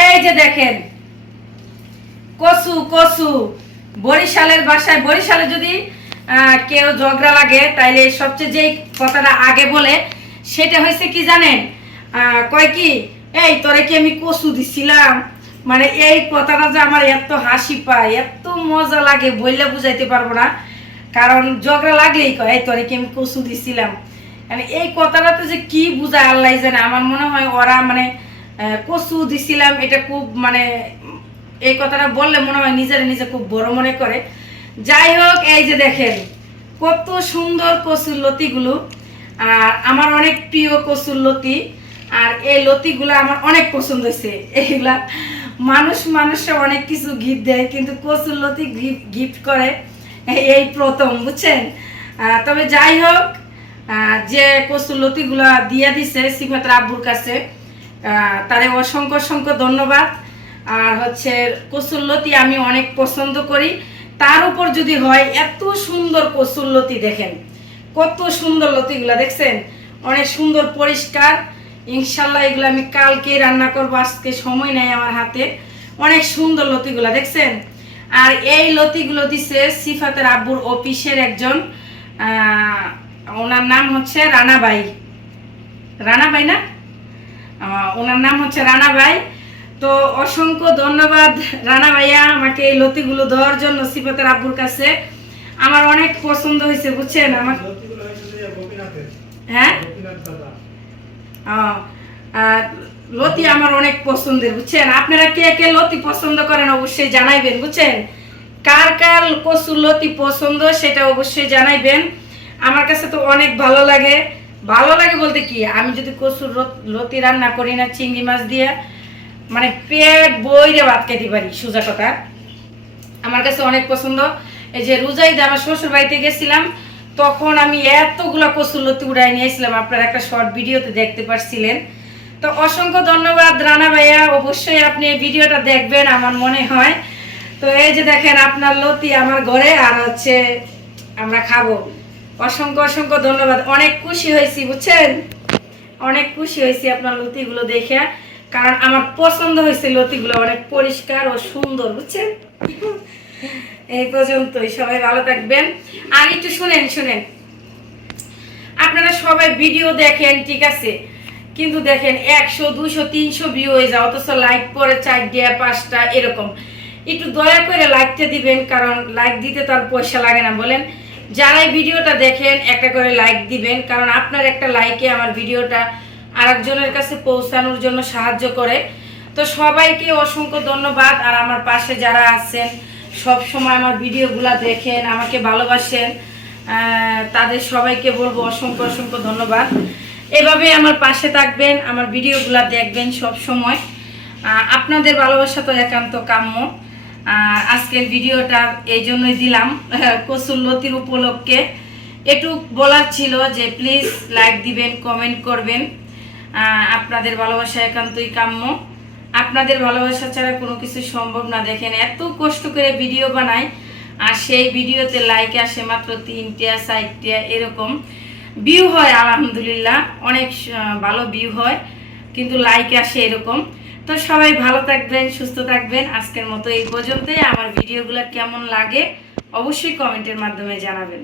এই যে দেখেন, কচু কচু। বরিশালের বাসায়, বরিশালে যদি কেউ ঝগড়া লাগে, তাইলে সবচেয়ে যেই কথাটা আগে বলে, সেটা হয়েছে কি জানেন? কয় কি, এই, তোরে কি আমি কচু দিছিলাম? মানে এই কথাটা যে আমার এত হাসি পায়, এত মজা লাগে বললে বুঝাইতে পারব না। কারণ ঝগড়া লাগলেই কয়, এই, তোরে কি আমি কচু দিছিলাম? মানে এই কথাটাতে যে কি বুঝায় আল্লাহ জানে। আমার মনে হয় ওরা মানে কচু দিছিলাম, এটা খুব মানে এই কথাটা বললে মনে হয় নিজের নিজে খুব বড় মনে করে। যাই হোক, এই যে দেখেন, কত সুন্দর কচুর লতিগুলো। আর আমার অনেক প্রিয় কচুর লতি, আর এই লতিগুলো আমার অনেক পছন্দ হয়েছে। এইগুলা মানুষ মানুষে অনেক কিছু গিফট দেয়, কিন্তু কচুর লতি গিফট করে এই- প্রথম, বুঝছেন? তবে যাই হোক যে কচুর লতিগুলা দিয়ে দিছে সিফাত আব্বুর কাছে তারে অসংখ্য অসংখ্য ধন্যবাদ। আর হচ্ছে কচুর লতি আমি অনেক পছন্দ করি। তার উপর যদি হয় এত সুন্দর কচুর লতি দেখেন। কত সুন্দর লতিগুলা দেখছেন? অনেক সুন্দর, পরিষ্কার। ইনশাল্লাহ এগুলো আমি কালকে রান্না করব, আজকে সময় নেই আমার হাতে। অনেক সুন্দর লতিগুলা দেখছেন? আর এই লতিগুলো দিছে সিফাতের আব্বুর অফিসের একজন ওনার নাম হচ্ছে রানাবাই। রানাবাই না? ওনার নাম হচ্ছে রানা ভাই। তো অসংখ্য ধন্যবাদ রানা ভাইয়া আমাকে এই লতিগুলো দেওয়ার জন্য সিফাতের আব্বুর কাছে। আমার অনেক পছন্দ হয়েছে বুঝছেন? আমার হ্যাঁ? আর লতি আমার অনেক পছন্দের বুঝছেন? আপনারা কে কে লতি পছন্দ করেন অবশ্যই জানাইবেন বুঝছেন? কার কার কচুর লতি পছন্দ সেটা অবশ্যই জানাইবেন। আমার কাছে তো অনেক ভালো লাগে। ভালো লাগে বলতে কি, আমি যদি কচুর লত- লতি রান্না করি না, চিংড়ি মাছ দিয়ে মানে পেট বইরে ভাত খেতে পারি, সোজা কথা। আমার কাছে অনেক পছন্দ। এই যে রোজাইদে, আমার শ্বশুর বাড়িতে গেছিলাম, তখন আমি এতগুলা কচুরলতি উড়াই নিয়েছিলাম আপনারা একটা শর্ট ভিডিওতে দেখতে পারছিলেন। তো অসংখ্য ধন্যবাদ রানা ভাইয়া। অবশ্যই আপনি এই ভিডিওটা দেখবেন, আমার মনে হয়। তো এই যে দেখেন, আপনার লতি আমার ঘরে, আর হচ্ছে আমরা খাব। অসংখ্য অসংখ্য ধন্যবাদ। অনেক খুশি হয়েছি, বুঝছেন? অনেক খুশি হয়েছি আপনার লতিগুলো দেখে। কারণ আমার পছন্দ হয়েছে লতিগুলো, অনেক পরিষ্কার ও সুন্দর, বুঝছেন? এই পর্যন্তই, সবাই ভালো থাকবেন। আর একটু শুনেন শুনেন। আপনারা সবাই ভিডিও দেখেন, ঠিক আছে? কিন্তু দেখেন, একশো, দুশো, তিনশো ভিউ হয়ে যায়, অথচ লাইক পরে চারটা, পাঁচটা, এরকম। একটু দয়া করে লাইকটা দিবেন, কারণ লাইক দিতে তো আর পয়সা লাগে না, বলেন? যারাই ভিডিওটা দেখেন, একটা করে লাইক দিবেন, কারণ আপনার একটা লাইকে আমার ভিডিওটা আরেকজনের কাছে পৌঁছানোর জন্য সাহায্য করে। তো সবাইকে অসংখ্য ধন্যবাদ, আর আমার পাশে যারা আছেন, সব সময় আমার ভিডিওগুলা দেখেন, আমাকে ভালোবাসেন তাদের সবাইকে বলব অসংখ্য অসংখ্য ধন্যবাদ। এভাবে আমার পাশে থাকবেন, আমার ভিডিওগুলা দেখবেন সব সময়। আপনাদের ভালোবাসা তো একান্ত কাম্য। আর আজকের ভিডিওটা এই জন্যই দিলাম কসুর লতির উপলক্ষে। একটু বলার ছিল যে প্লিজ লাইক দিবেন কমেন্ট করবেন। আপনাদের ভালোবাসা একান্তই কাম্য। আপনাদের ভালোবাসা ছাড়া কোনো কিছু সম্ভব না দেখেন, এত কষ্ট করে ভিডিও বানাই। আর সেই ভিডিওতে লাইক আসে মাত্র তিনটা চারটা এরকম। ভিউ হয়, আলহামদুলিল্লাহ। অনেক ভালো ভিউ হয়, কিন্তু লাইক আসে এরকম। তো সবাই ভালো থাকবেন, সুস্থ থাকবেন। আজকের মতো এই পর্যন্তই। আমার ভিডিওগুলো কেমন লাগে অবশ্যই কমেন্টের মাধ্যমে জানাবেন।